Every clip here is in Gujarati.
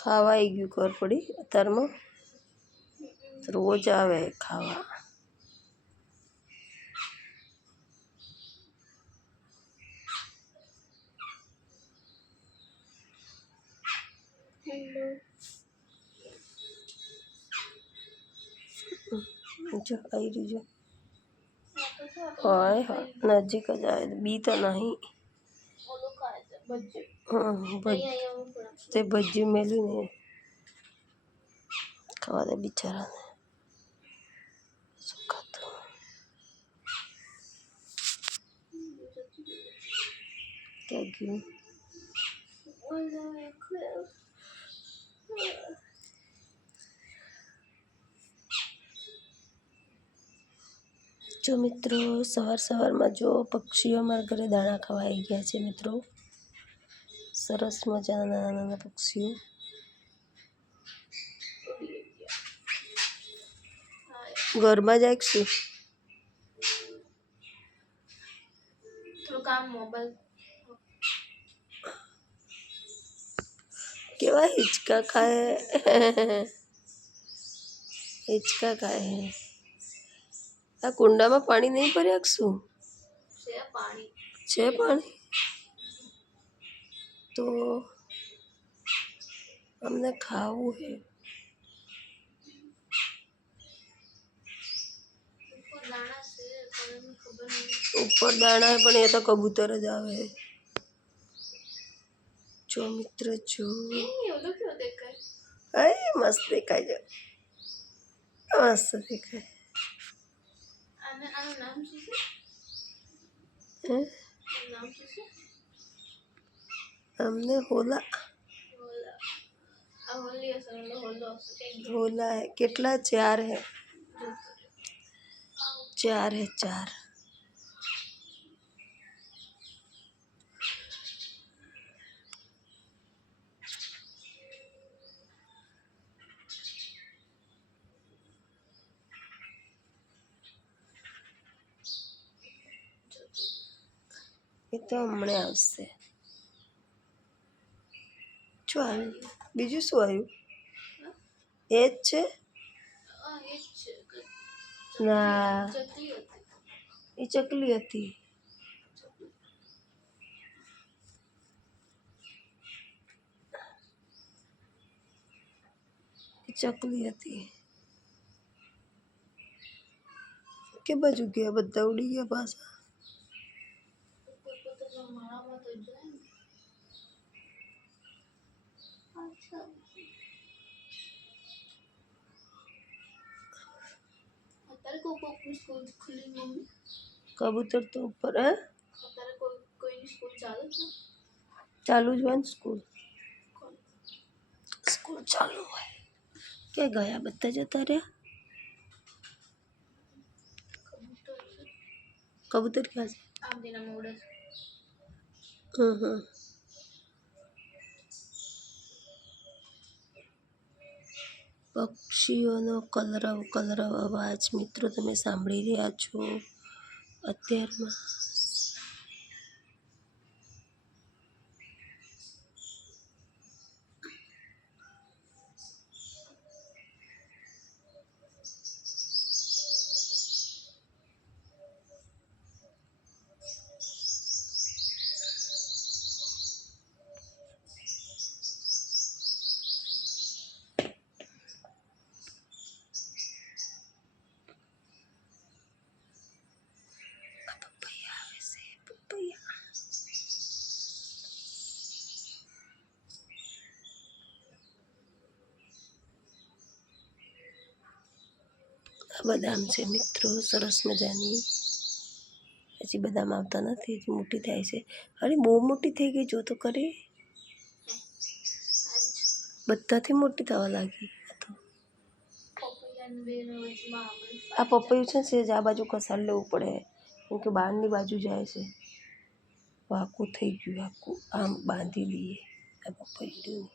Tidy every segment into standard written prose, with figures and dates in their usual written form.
ખાવા આવી ગયું ખબર પડી અત્યારમાં રોજ આવે ખાવા. જો આવી રહ્યું જો હોય હા નજીક જ આવે બી તો નહીં. તે ભજી મેલી ને ખાવા દે બિચારાને શું ખાતું ક્યાં ગયું. જો મિત્રો સવારમાં જો પક્ષીઓ અમારા ઘરે દાણા ખાવા આવી ગયા છે મિત્રો. સરસ મજાના નાના નાના પક્ષીઓ. ઘરમાં જાય શું કેવા હિંચકા ખાય હિંચકા ખાય. આ કુંડામાં પાણી નહીં ભર્યા શું છે પાણી તો અમને ખાવું છે. ઉપર દાણા પણ એ તો કબૂતર જ આવે. જો મિત્ર જો મસ્ત દેખાય છે મસ્ત દેખાય. અમને હોલા હોલા હે કેટલા 4 હે 4 હે 4. એ તો હમણાં આવશે. શું આવ્યું બીજું શું આવ્યું એ જ છે ના એ ચકલી હતી. ચકલી હતી. કે બાજુ ગયા બધા ઉડી ગયા પાછા. કબૂતર તો ઉપર હે ચાલુ જ હોય ને સ્કૂલ ચાલુ હોય. ક્યાં ગયા બધા જતા રહ્યા. કબૂતર ક્યાં છે. પક્ષીઓનો કલરવ અવાજ મિત્રો તમે સાંભળી રહ્યા છો અત્યારમાં. બદામ છે મિત્રો સરસ મજાની. હજી બદામ આવતા નથી હજી મોટી થાય છે. અરે બહુ મોટી થઈ ગઈ જો તો કરી બધાથી મોટી થવા લાગી. આ પપૈયું છે ને આ બાજુ કસાર લેવું પડે કેમ કે બહારની બાજુ જાય છે. આખું થઈ ગયું આખું આમ બાંધી લઈએ આ પપૈયું.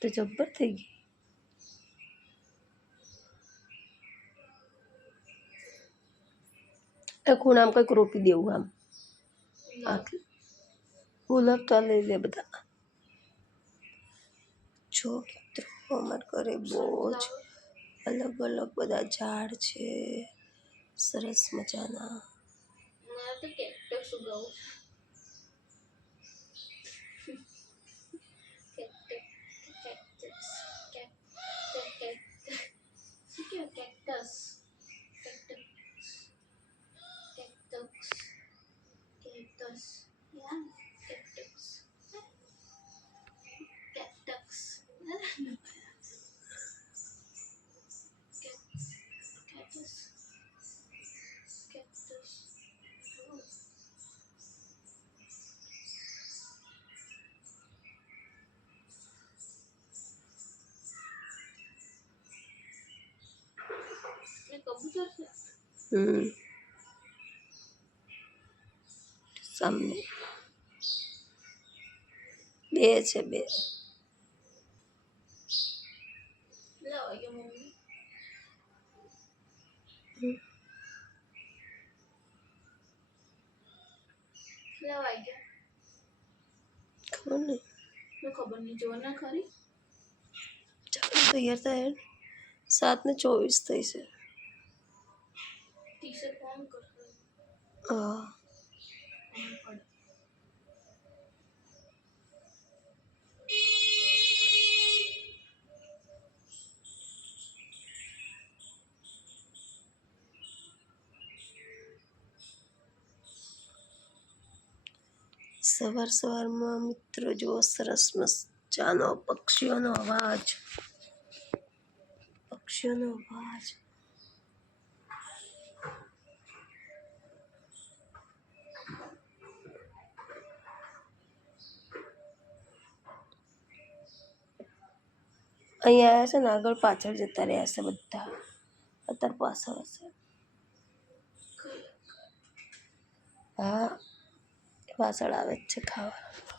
તો જબ્બર થઈ ગઈ. એ ખૂણામાં કંઈક રોપી દેવું આમ આટલું ગુલાબ તો લઈ લે બધા. જો મિત્રો અમારા ઘરે બહુ જ અલગ અલગ બધા ઝાડ છે સરસ મજાના. સામને બે છે બે. ખબર નહીં જો ના ખરી ચાલો તૈયાર થાય 7:24 થઈ છે. હા સવાર સવારમાં મિત્રો જો સરસ મજાનો પક્ષીઓનો અવાજ. અહીંયા આવ્યા છે ને આગળ પાછળ જતા રહ્યા છે બધા. અત્યારે પાછળ હશે. હા પાછળ આવે જ છે ખાવા.